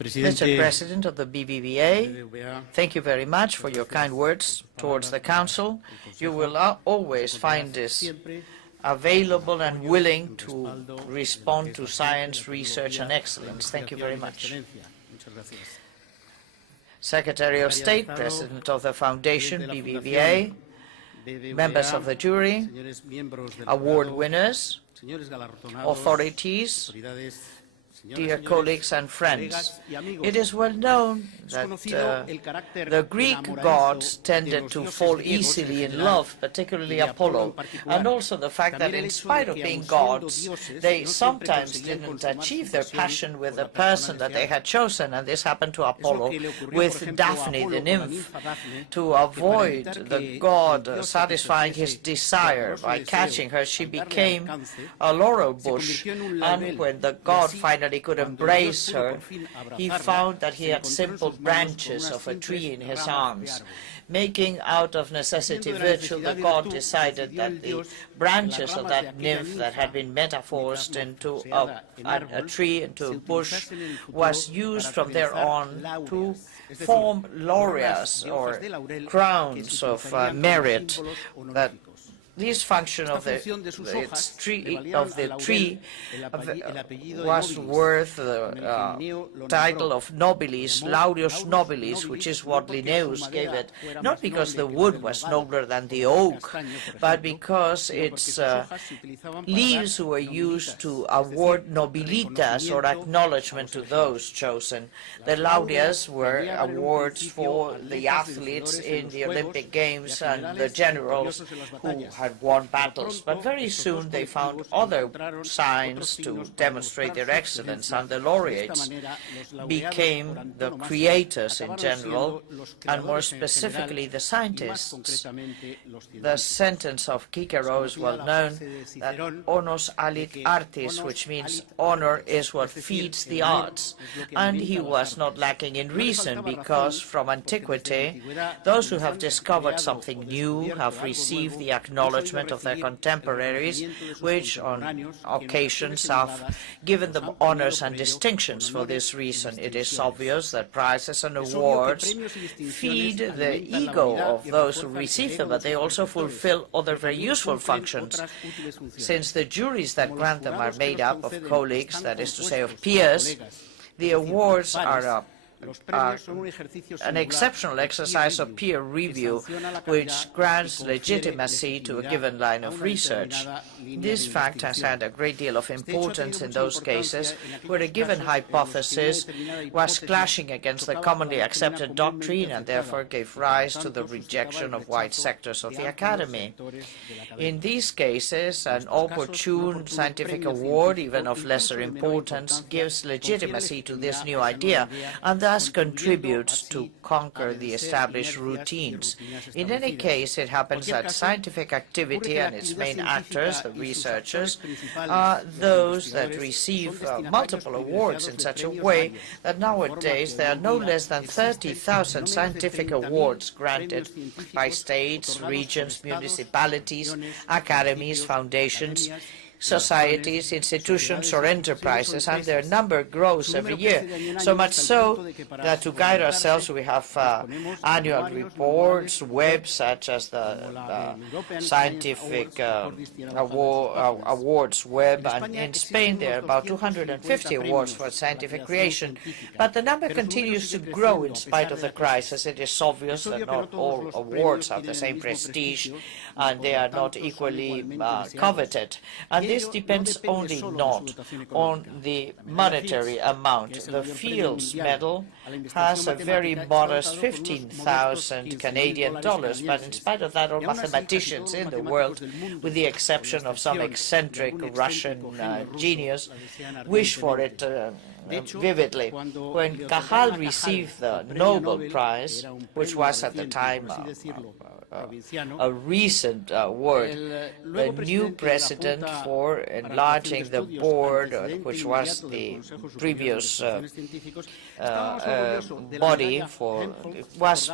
Mr. President of the BBVA, thank you very much for your kind words towards the Council. You will always find us available and willing to respond to science, research, and excellence. Thank you very much. Secretary of State, President of the Foundation, BBVA, members of the jury, award winners, authorities, dear colleagues and friends, it is well known that the Greek gods tended to fall easily in love, particularly Apollo, and also the fact that in spite of being gods, they sometimes didn't achieve their passion with the person that they had chosen, and this happened to Apollo with Daphne, the nymph. To avoid the god satisfying his desire by catching her, she became a laurel bush, and when the god finally could embrace her, he found that he had simple branches of a tree in his arms. Making out of necessity virtue, the god decided that the branches of that nymph that had been metamorphosed into a tree, into a bush, was used from there on to form laureas or crowns of merit. That this function of the tree was worth the title of nobilis, laureus nobilis, which is what Linnaeus gave it, not because the wood was nobler than the oak, but because its leaves were used to award nobilitas, or acknowledgement to those chosen. The laureas were awards for the athletes in the Olympic Games and the generals who had won battles, but very soon they found other signs to demonstrate their excellence, and the laureates became the creators in general, and more specifically the scientists. The sentence of Cicero is well known, that onus alit artis, which means honor is what feeds the arts, and he was not lacking in reason, because from antiquity those who have discovered something new have received the acknowledgement of their contemporaries, which on occasions have given them honors and distinctions. For this reason, it is obvious that prizes and awards feed the ego of those who receive them, but they also fulfill other very useful functions. Since the juries that grant them are made up of colleagues, that is to say of peers, the awards are an exceptional exercise of peer review, which grants legitimacy to a given line of research. This fact has had a great deal of importance in those cases where a given hypothesis was clashing against the commonly accepted doctrine and therefore gave rise to the rejection of wide sectors of the academy. In these cases, an opportune scientific award, even of lesser importance, gives legitimacy to this new idea, and thus contributes to conquer the established routines. In any case, it happens that scientific activity and its main actors, the researchers, are those that receive multiple awards in such a way that nowadays there are no less than 30,000 scientific awards granted by states, regions, municipalities, academies, foundations, societies, institutions, or enterprises, and their number grows every year. So much so that to guide ourselves, we have annual reports, webs such as the Scientific Awards web, and in Spain there are about 250 awards for scientific creation. But the number continues to grow in spite of the crisis. It is obvious that not all awards have the same prestige, and they are not equally coveted. And this depends only not on the monetary amount. The Fields Medal has a very modest 15,000 Canadian dollars, but in spite of that, all mathematicians in the world, with the exception of some eccentric Russian genius, wish for it vividly. When Cajal received the Nobel Prize, which was at the time a recent word, the new president for enlarging the board, which was the previous body, was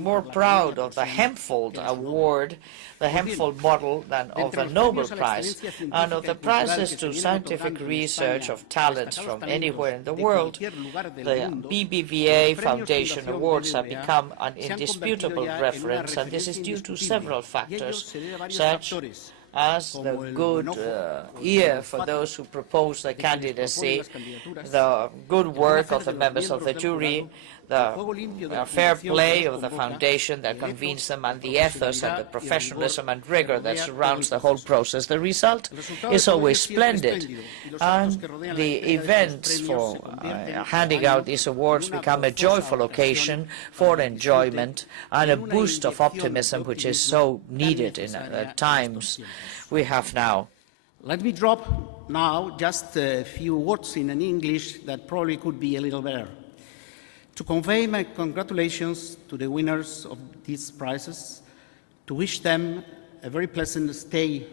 more proud of the Hempfield Award, the Hempfield model, than of a Nobel Prize, and of the prizes to scientific research of talents from anywhere everywhere in the world, the BBVA Foundation Awards have become an indisputable reference, and this is due to several factors, such as the good ear for those who propose the candidacy, the good work of the members of the jury, the fair play of the foundation that convenes them, and the ethos and the professionalism and rigor that surrounds the whole process. The result is always splendid, and the events for handing out these awards become a joyful occasion for enjoyment and a boost of optimism which is so needed in the times we have now. Let me drop now just a few words in an English that probably could be a little better. To convey my congratulations to the winners of these prizes, to wish them a very pleasant stay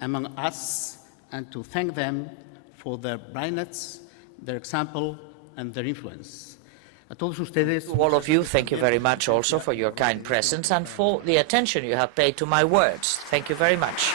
among us, and to thank them for their brightness, their example, and their influence. To all of you, thank you very much also for your kind presence and for the attention you have paid to my words. Thank you very much.